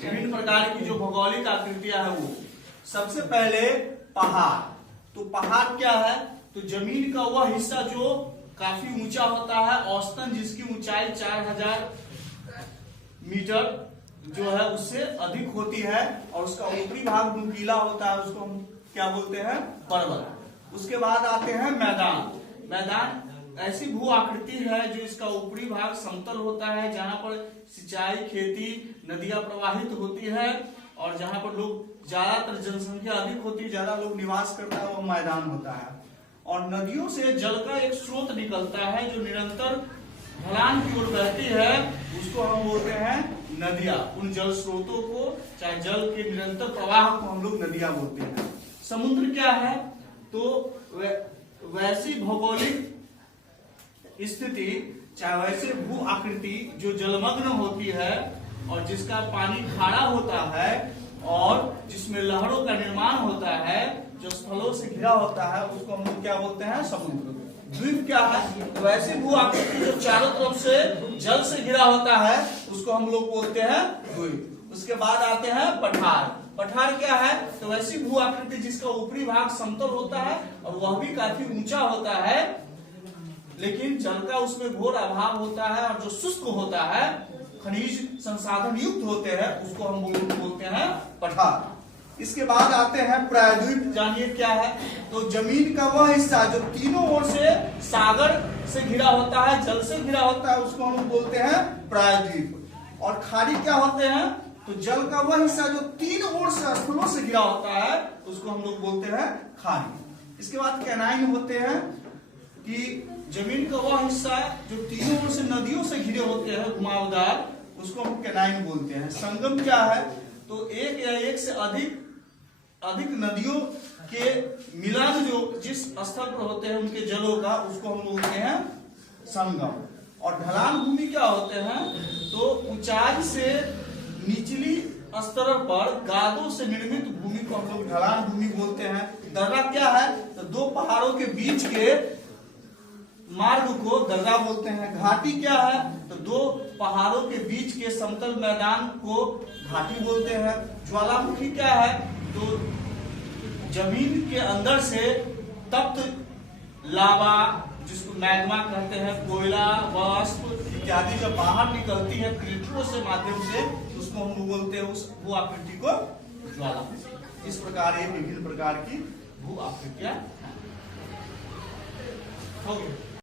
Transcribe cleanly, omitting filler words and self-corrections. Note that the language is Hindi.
विभिन्न प्रकार की जो भौगोलिक आकृतियां है वो। सबसे पहले पहाड़। तो पहाड़ क्या है? तो जमीन का वह हिस्सा जो काफी ऊंचा होता है, औसतन जिसकी ऊंचाई 4000 मीटर जो है उससे अधिक होती है, और उसका ऊपरी भाग नुकीला होता है, उसको हम क्या बोलते हैं? पर्वत। उसके बाद आते हैं मैदान। मैदान ऐसी भू आकृति है जो इसका ऊपरी भाग समतल होता है, जहां पर सिंचाई, खेती, नदियां प्रवाहित होती है, और जहां पर लोग ज्यादातर जनसंख्या अधिक होती है, ज्यादा लोग निवास करता है, वो मैदान होता है। और नदियों से जल का एक स्रोत निकलता है जो निरंतर ढलान की ओर बहती है, उसको हम बोलते हैं नदियां। उन जल स्रोतों को, चाहे जल के निरंतर प्रवाह को हम लोग नदियां बोलते हैं। समुद्र क्या है? तो वैसी भौगोलिक स्थिति, चाहे वैसे भू आकृति जो जलमग्न होती है और जिसका पानी खारा होता है और जिसमें लहरों का निर्माण होता है, जो स्थलों से घिरा होता है, उसको हम लोग क्या बोलते हैं? समुद्र। द्वीप क्या है? तो वैसी भू आकृति जो चारों तरफ से जल से घिरा होता है, उसको हम लोग बोलते हैं द्वीप। उसके बाद आते हैं पठार। पठार क्या है? तो वैसी भू आकृति जिसका ऊपरी भाग समतल होता है और वह भी काफी ऊंचा होता है, लेकिन जल का उसमें घोर अभाव होता है, और जो शुष्क होता है, खनिज संसाधन युक्त होते हैं, उसको हम बोलते हैं पठार। इसके बाद आते हैं प्रायद्वीप। जानिए क्या है? तो जमीन का वह हिस्सा जो तीनों ओर से सागर से घिरा होता है, जल से घिरा होता है, उसको हम बोलते हैं प्रायद्वीप। और खाड़ी क्या होते हैं? तो जल का वह हिस्सा जो तीन ओर से स्थलों से घिरा होता है, उसको हम लोग बोलते हैं खाड़ी। इसके बाद कैनाइन होते हैं कि जमीन का वह हिस्सा जो तीनों ओर से नदियों से घिरे होते हैं घुमावदार, उसको हम कैनाइन बोलते हैं। संगम क्या है? तो एक या एक से अधिक नदियों के मिलन जो जिस स्थल पर होते हैं उनके जलों का, उसको हम बोलते हैं संगम। और ढलान भूमि क्या होते हैं? तो ऊंचाई से निचली स्तर पर गादों से निर्मित भूमि को हम लोग ढलान भूमि बोलते हैं। दर्रा क्या है? तो दो पहाड़ों के बीच के मार्ग को दर्रा बोलते हैं। घाटी क्या है? तो दो पहाड़ों के बीच के समतल मैदान को घाटी बोलते हैं। ज्वालामुखी क्या है? तो जमीन के अंदर से तप्त लावा, जिसको मैग्मा कहते हैं, कोयला, वाष्प इत्यादि जब बाहर निकलती है क्रेटरों से माध्यम से, उसको हम बोलते हैं उस भू आकृति को ज्वालामुखी। इस प्रकार ये विभिन्न प्रकार की भू आकृतियां हो गई।